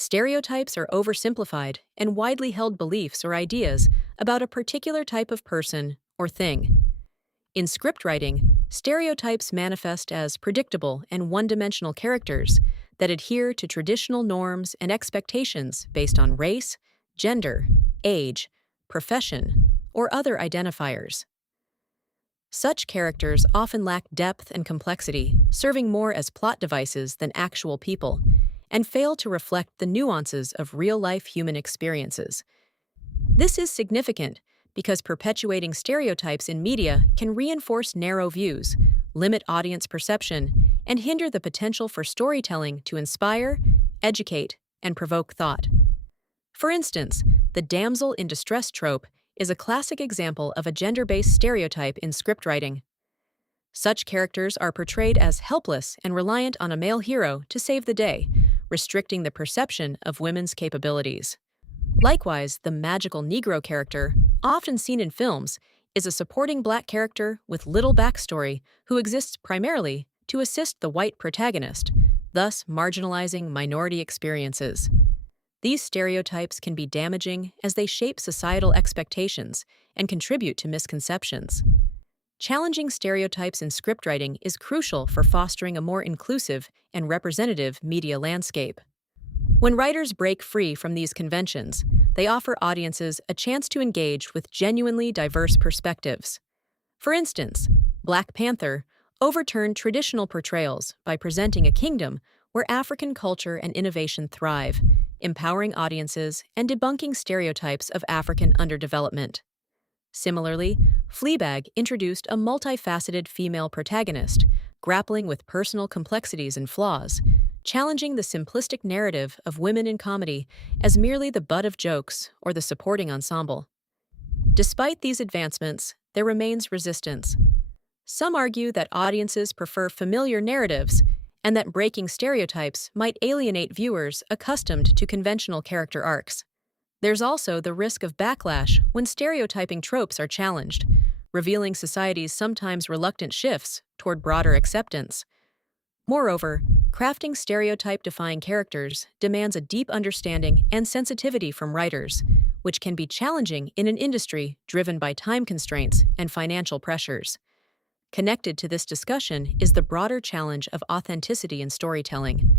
Stereotypes are oversimplified and widely held beliefs or ideas about a particular type of person or thing. In scriptwriting, stereotypes manifest as predictable and one-dimensional characters that adhere to traditional norms and expectations based on race, gender, age, profession, or other identifiers. Such characters often lack depth and complexity, serving more as plot devices than actual people, and fail to reflect the nuances of real-life human experiences. This is significant because perpetuating stereotypes in media can reinforce narrow views, limit audience perception, and hinder the potential for storytelling to inspire, educate, and provoke thought. For instance, the damsel in distress trope is a classic example of a gender-based stereotype in scriptwriting. Such characters are portrayed as helpless and reliant on a male hero to save the day, restricting the perception of women's capabilities. Likewise, the magical Negro character, often seen in films, is a supporting black character with little backstory who exists primarily to assist the white protagonist, thus marginalizing minority experiences. These stereotypes can be damaging as they shape societal expectations and contribute to misconceptions. Challenging stereotypes in scriptwriting is crucial for fostering a more inclusive and representative media landscape. When writers break free from these conventions, they offer audiences a chance to engage with genuinely diverse perspectives. For instance, Black Panther overturned traditional portrayals by presenting a kingdom where African culture and innovation thrive, empowering audiences and debunking stereotypes of African underdevelopment. Similarly, Fleabag introduced a multifaceted female protagonist, grappling with personal complexities and flaws, challenging the simplistic narrative of women in comedy as merely the butt of jokes or the supporting ensemble. Despite these advancements, there remains resistance. Some argue that audiences prefer familiar narratives and that breaking stereotypes might alienate viewers accustomed to conventional character arcs. There's also the risk of backlash when stereotyping tropes are challenged, revealing society's sometimes reluctant shifts toward broader acceptance. Moreover, crafting stereotype-defying characters demands a deep understanding and sensitivity from writers, which can be challenging in an industry driven by time constraints and financial pressures. Connected to this discussion is the broader challenge of authenticity in storytelling.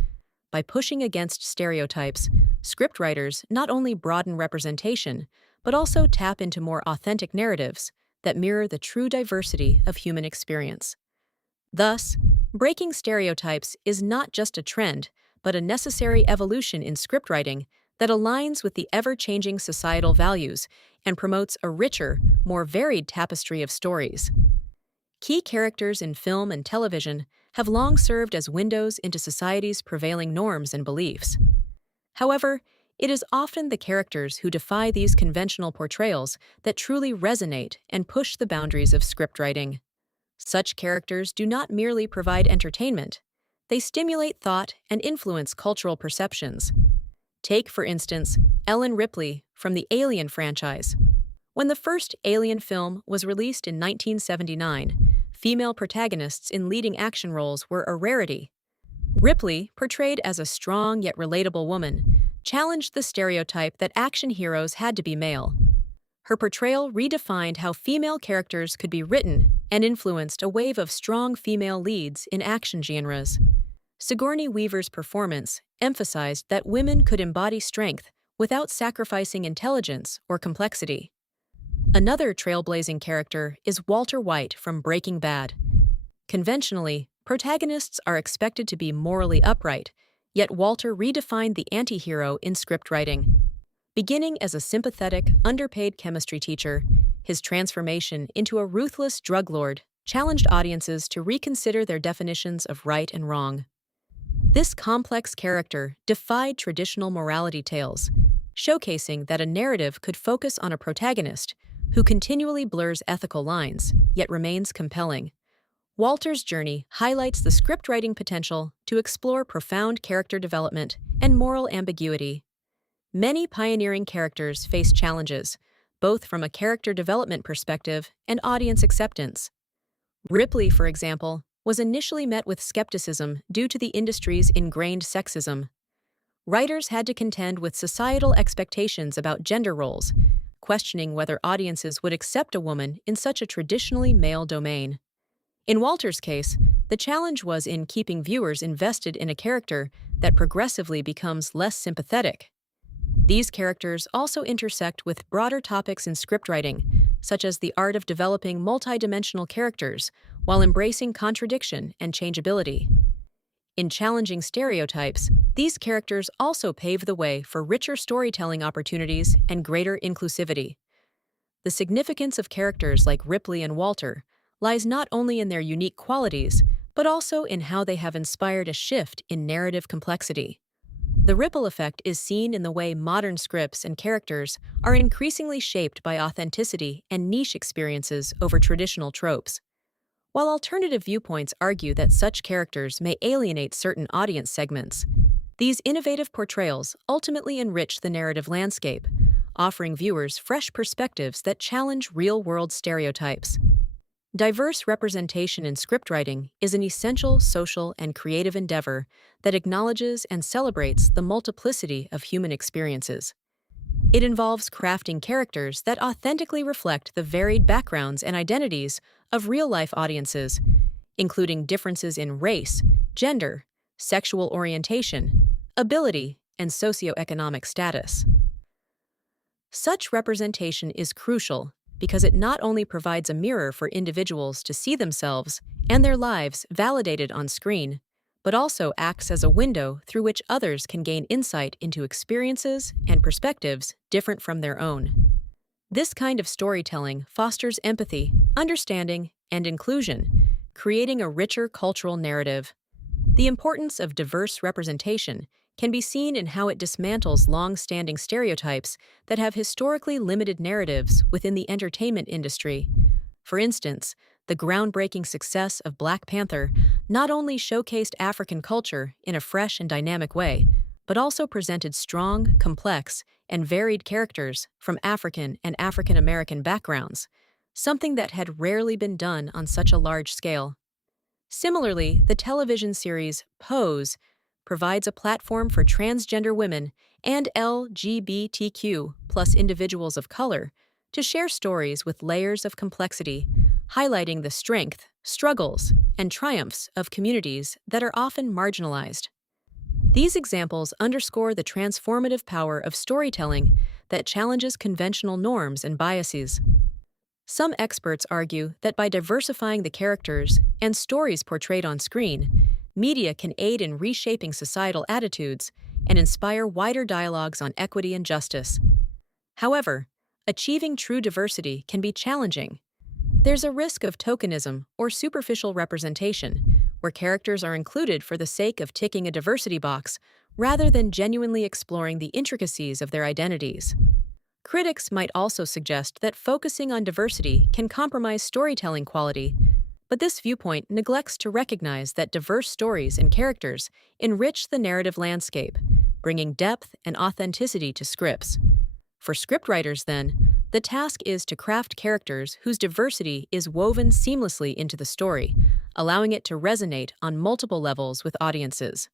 By pushing against stereotypes, scriptwriters not only broaden representation, but also tap into more authentic narratives that mirror the true diversity of human experience. Thus, breaking stereotypes is not just a trend, but a necessary evolution in scriptwriting that aligns with the ever-changing societal values and promotes a richer, more varied tapestry of stories. Key characters in film and television have long served as windows into society's prevailing norms and beliefs. However, it is often the characters who defy these conventional portrayals that truly resonate and push the boundaries of scriptwriting. Such characters do not merely provide entertainment, they stimulate thought and influence cultural perceptions. Take, for instance, Ellen Ripley from the Alien franchise. When the first Alien film was released in 1979, female protagonists in leading action roles were a rarity. Ripley, portrayed as a strong yet relatable woman, challenged the stereotype that action heroes had to be male. Her portrayal redefined how female characters could be written and influenced a wave of strong female leads in action genres. Sigourney Weaver's performance emphasized that women could embody strength without sacrificing intelligence or complexity. Another trailblazing character is Walter White from Breaking Bad. Conventionally, protagonists are expected to be morally upright, yet Walter redefined the anti-hero in scriptwriting. Beginning as a sympathetic, underpaid chemistry teacher, his transformation into a ruthless drug lord challenged audiences to reconsider their definitions of right and wrong. This complex character defied traditional morality tales, showcasing that a narrative could focus on a protagonist who continually blurs ethical lines, yet remains compelling. Walter's journey highlights the scriptwriting potential to explore profound character development and moral ambiguity. Many pioneering characters face challenges, both from a character development perspective and audience acceptance. Ripley, for example, was initially met with skepticism due to the industry's ingrained sexism. writers had to contend with societal expectations about gender roles, questioning whether audiences would accept a woman in such a traditionally male domain. In Walter's case, the challenge was in keeping viewers invested in a character that progressively becomes less sympathetic. These characters also intersect with broader topics in scriptwriting, such as the art of developing multidimensional characters while embracing contradiction and changeability. In challenging stereotypes, these characters also pave the way for richer storytelling opportunities and greater inclusivity. The significance of characters like Ripley and Walter lies not only in their unique qualities, but also in how they have inspired a shift in narrative complexity. The ripple effect is seen in the way modern scripts and characters are increasingly shaped by authenticity and niche experiences over traditional tropes. While alternative viewpoints argue that such characters may alienate certain audience segments, these innovative portrayals ultimately enrich the narrative landscape, offering viewers fresh perspectives that challenge real-world stereotypes. Diverse representation in scriptwriting is an essential social and creative endeavor that acknowledges and celebrates the multiplicity of human experiences. It involves crafting characters that authentically reflect the varied backgrounds and identities of real-life audiences, including differences in race, gender, sexual orientation, ability, and socioeconomic status. Such representation is crucial because it not only provides a mirror for individuals to see themselves and their lives validated on screen, but also acts as a window through which others can gain insight into experiences and perspectives different from their own. This kind of storytelling fosters empathy, understanding, and inclusion, creating a richer cultural narrative. The importance of diverse representation can be seen in how it dismantles long-standing stereotypes that have historically limited narratives within the entertainment industry. For instance, the groundbreaking success of Black Panther not only showcased African culture in a fresh and dynamic way, but also presented strong, complex, and varied characters from African and African American backgrounds, something that had rarely been done on such a large scale. Similarly, the television series Pose provides a platform for transgender women and LGBTQ plus individuals of color to share stories with layers of complexity, highlighting the strength, struggles, and triumphs of communities that are often marginalized. These examples underscore the transformative power of storytelling that challenges conventional norms and biases. Some experts argue that by diversifying the characters and stories portrayed on screen, media can aid in reshaping societal attitudes and inspire wider dialogues on equity and justice. However, achieving true diversity can be challenging. There's a risk of tokenism or superficial representation, where characters are included for the sake of ticking a diversity box rather than genuinely exploring the intricacies of their identities. Critics might also suggest that focusing on diversity can compromise storytelling quality, but this viewpoint neglects to recognize that diverse stories and characters enrich the narrative landscape, bringing depth and authenticity to scripts. For scriptwriters, then, the task is to craft characters whose diversity is woven seamlessly into the story, allowing it to resonate on multiple levels with audiences.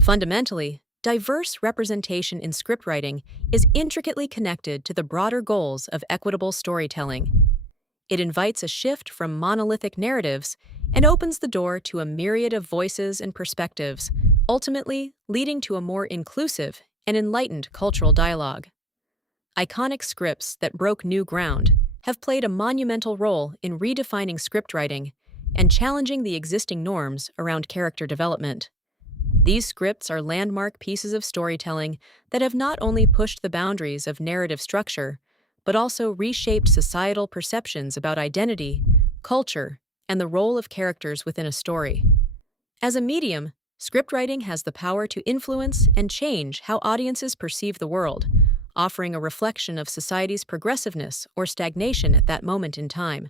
Fundamentally, diverse representation in scriptwriting is intricately connected to the broader goals of equitable storytelling. It invites a shift from monolithic narratives and opens the door to a myriad of voices and perspectives, ultimately leading to a more inclusive and enlightened cultural dialogue. Iconic scripts that broke new ground have played a monumental role in redefining scriptwriting and challenging the existing norms around character development. These scripts are landmark pieces of storytelling that have not only pushed the boundaries of narrative structure, but also reshaped societal perceptions about identity, culture, and the role of characters within a story. As a medium, scriptwriting has the power to influence and change how audiences perceive the world, offering a reflection of society's progressiveness or stagnation at that moment in time.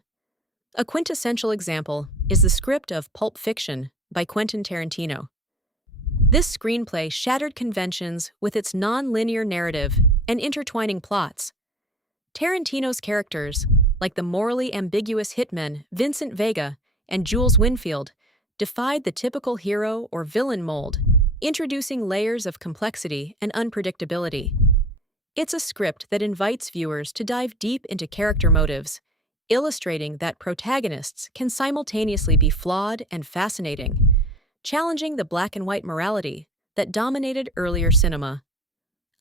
A quintessential example is the script of Pulp Fiction by Quentin Tarantino. This screenplay shattered conventions with its non-linear narrative and intertwining plots. Tarantino's characters, like the morally ambiguous hitmen Vincent Vega and Jules Winfield, defied the typical hero or villain mold, introducing layers of complexity and unpredictability. It's a script that invites viewers to dive deep into character motives, illustrating that protagonists can simultaneously be flawed and fascinating, challenging the black and white morality that dominated earlier cinema.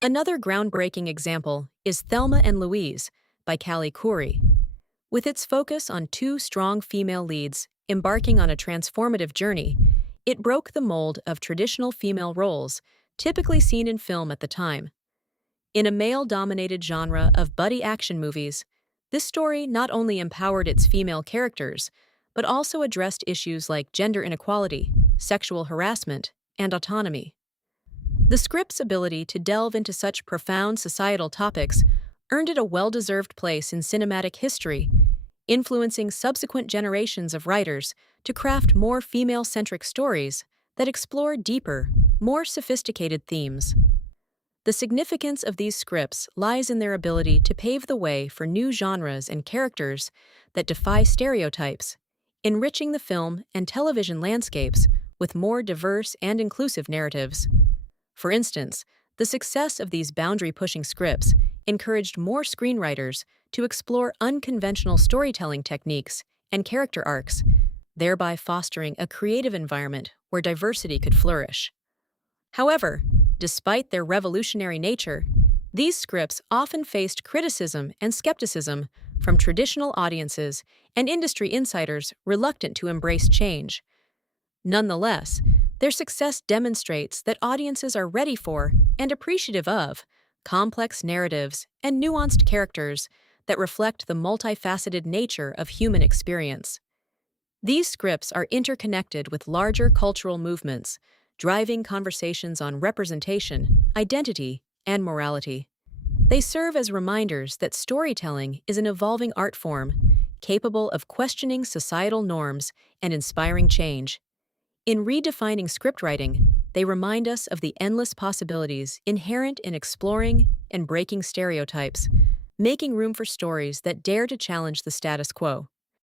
Another groundbreaking example is Thelma and Louise by Callie Khouri. With its focus on two strong female leads embarking on a transformative journey, it broke the mold of traditional female roles typically seen in film at the time. In a male-dominated genre of buddy action movies, this story not only empowered its female characters, but also addressed issues like gender inequality, sexual harassment, and autonomy. The script's ability to delve into such profound societal topics earned it a well-deserved place in cinematic history, influencing subsequent generations of writers to craft more female-centric stories that explore deeper, more sophisticated themes. The significance of these scripts lies in their ability to pave the way for new genres and characters that defy stereotypes, enriching the film and television landscapes with more diverse and inclusive narratives. For instance, the success of these boundary-pushing scripts encouraged more screenwriters to explore unconventional storytelling techniques and character arcs, thereby fostering a creative environment where diversity could flourish. However, despite their revolutionary nature, these scripts often faced criticism and skepticism from traditional audiences and industry insiders reluctant to embrace change. Nonetheless, their success demonstrates that audiences are ready for and appreciative of complex narratives and nuanced characters that reflect the multifaceted nature of human experience. These scripts are interconnected with larger cultural movements, driving conversations on representation, identity, and morality. They serve as reminders that storytelling is an evolving art form, capable of questioning societal norms and inspiring change. In redefining scriptwriting, they remind us of the endless possibilities inherent in exploring and breaking stereotypes, making room for stories that dare to challenge the status quo.